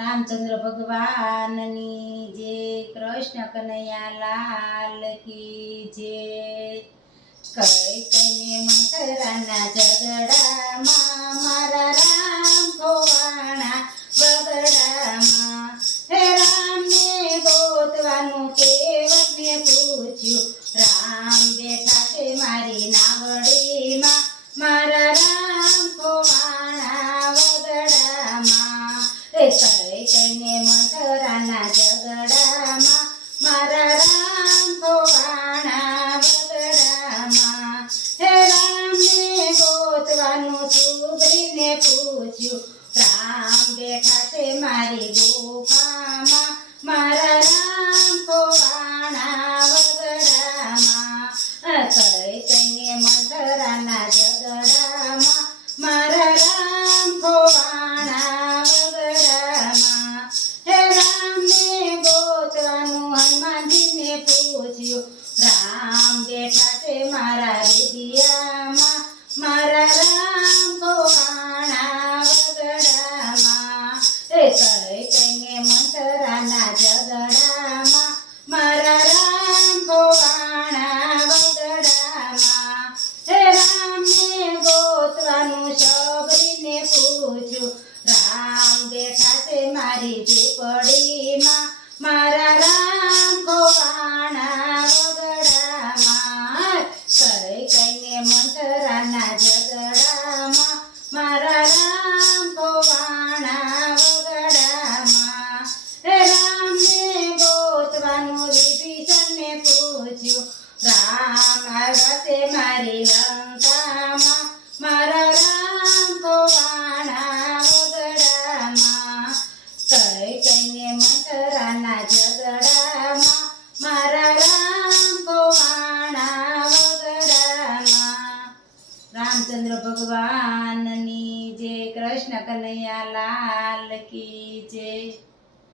रामचंद्र भगवाननी जय, कृष्ण कन्हैया लाल की जय। कई कने मंथराना झगड़ामां मारा राम खोवाणा वगड़ामां। हे राम ने गोतवानुं केवटने पूछ्युं, राम बेठा छे मारी नावडीमां मारा राम खोवाणा वगड़ामां। कई कने मंथराना झगड़ामां मारा राम खोवाणा वगड़ामां। हे राम ने गोतवानुं सुग्रीवने पूछ्युं, राम बेठा छे मारी गुफामां मारा राम खोवाणा वगड़ामां। कई कने मंथराना झगड़ामां मारा राम खोवाणा वगड़ामां। हे राम ने गोतवानुं हनुमानजीने पूछ्युं, राम बेठा छे मारा हृदयमां मारा राम खोवाणा वगड़ामां। कई कने मंथराना झगड़ामां मारा राम खोवाणा वगड़ामां। हे राम ने गोतवानुं सबरीने पूछ्युं, राम बेठा छे मारी झूंपड़ीमां मारा राम खोवाणा वगड़ामां। कई कने मंथराना झगड़ामां मारा राम खोवाणा वगड़ामां। हे राम ने गोतवानुं विभीषणने पूछ्युं, राम આવ્યા છે મારી લંકામાં મારા રામ ખોવાણા વગડામાં। કઈ કઈને મંથરાના ઝગડામાં મારા રામ ખોવાણા વગડામાં। रामचंद्र भगवाननी जय, कृष्ण कन्हैया लाल की जय।